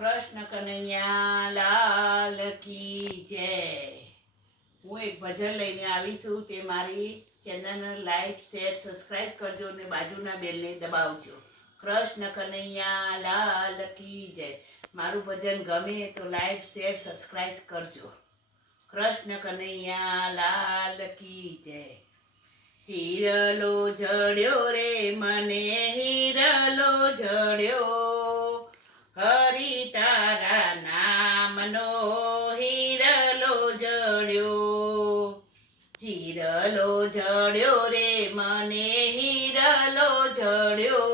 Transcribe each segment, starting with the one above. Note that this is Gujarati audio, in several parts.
કૃષ્ણ કનૈયા લાલ કી જય। હું એક ભજન લઈને આવી છું, તે મારી ચેનલને લાઈક શેર સબસ્ક્રાઈબ કરજો અને બાજુના બેલને દબાવજો। કૃષ્ણ કનૈયા લાલ કી જય। મારું ભજન ગમે તો લાઈક શેર સબસ્ક્રાઈબ કરજો। કૃષ્ણ કનૈયા લાલ કી જય। હિરલો જડ્યો રે મને હિરલો જડ્યો, હરિ તારા નામનો હિરલો જડ્યો। હિરલો જડ્યો રે મને હિરલો જડ્યો,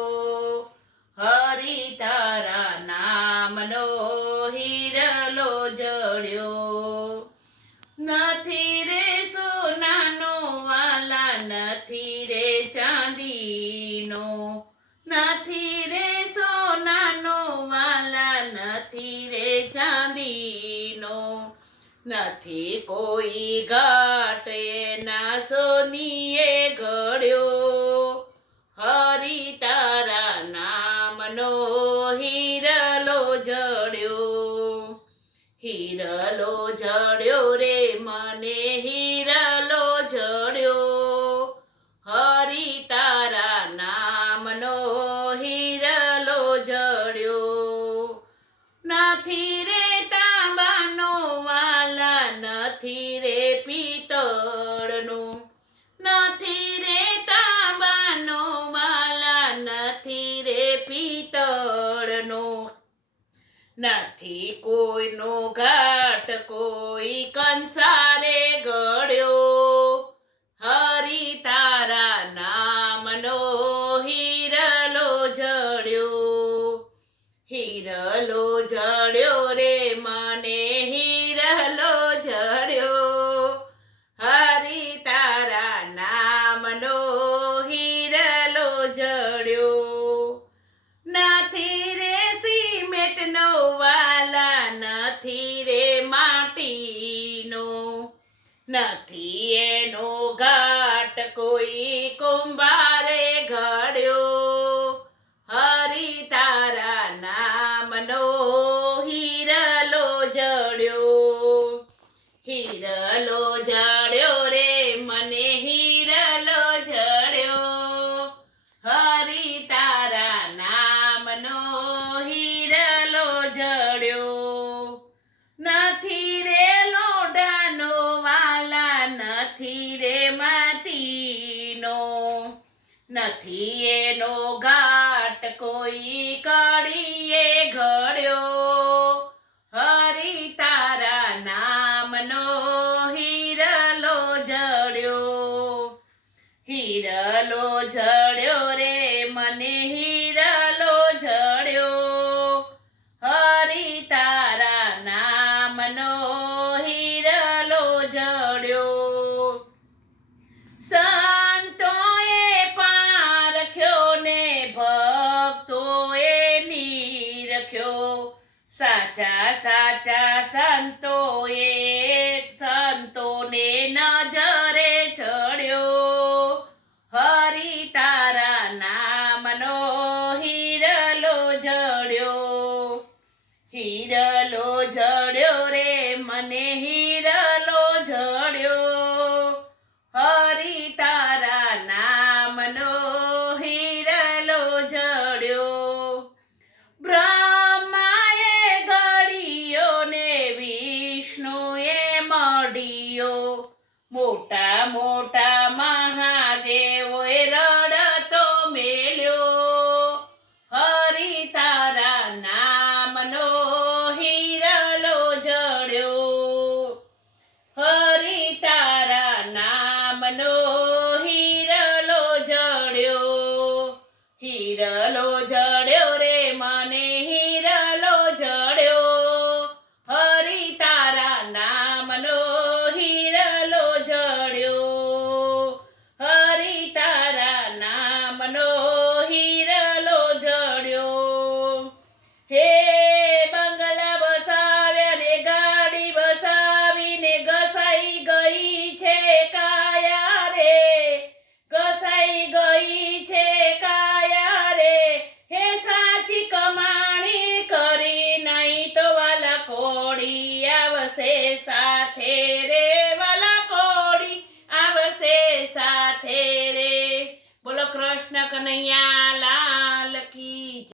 હરિ તારા નામનો હિરલો જડ્યો। નથી રે સોનાનો વાલા, નથી રે ચાંદીનો, નથી રે સોનાનો વાલા, નથી રે ચાંદીનો, નથી કોઈ ઘાટ એના સોનીએ ઘડ્યો, હરિ તારા નામનો હિરલો જડ્યો। હિરલો જડ્યો રે મને હિરલો જડ્યો, હરિ તારા નામનો હિરલો જડ્યો। નથી રે તાંબાનો વાલા, નથી રે પિત્તળનો, નથી રે તાંબાનો વાલા, નથી રે પિત્તળનો, નથી કોઈનો ઘાટ કોઈ કંસારે ઘડ્યો, હરિ તારા નામનો હિરલો જડ્યો। હિરલો જડ્યો રે મને હિરલો જડ્યો, હરિ તારા નામનો હિરલો જડ્યો। નથી રે સિમેન્ટનો વાલા, નથી રે માટીનો, નથી એનો ઘાટ કોઈ કુંભારે ઘડ્યો, હરિ તારા નામનો હિરલો જડ્યો। હિરલો જડ્યો રે મને હિરલો જડ્યો, હરિ તારા નામનો હિરલો જડ્યો। નથી રે લોડાનો વાલા, નથી રે માટીનો, નથી એનો ઘાટ કોઈ કડીએ ઘડ્યો, હરિ તારા નામનો હિરલો જડ્યો। હિરલો જડ્યો રે મને હિરલો જડ્યો, હરિ તારા નામનો હિરલો જડ્યો। સંતોએ પારખ્યો ને ભક્તોએ નિરખ્યો, સાચા સાચા સંતોને નજરે ચડ્યો, હરિ તારા નામનો હિરલો જડ્યો। હિરલો જડ્યો રે મને હિરલો જડ્યો, હરિ તારા નામનો હિરલો જડ્યો। બ્રહ્માએ ઘડ્યો ને વિષ્ણુએ મઢ્યો, મોટા મોટા મહાદેવોએ રડતો મેલ્યો, હરિ તારા નામનો હિરલો જડ્યો। હરિ તારા નામનો હિરલો જડ્યો। હિરલો જડ્યો રે મને હિરલો જડ્યો, હરિ તારા નામનો હિરલો જડ્યો। આવશે સાથે રે વાલા કોળી આવશે સાથે રે. બોલો કૃષ્ણ કનૈયા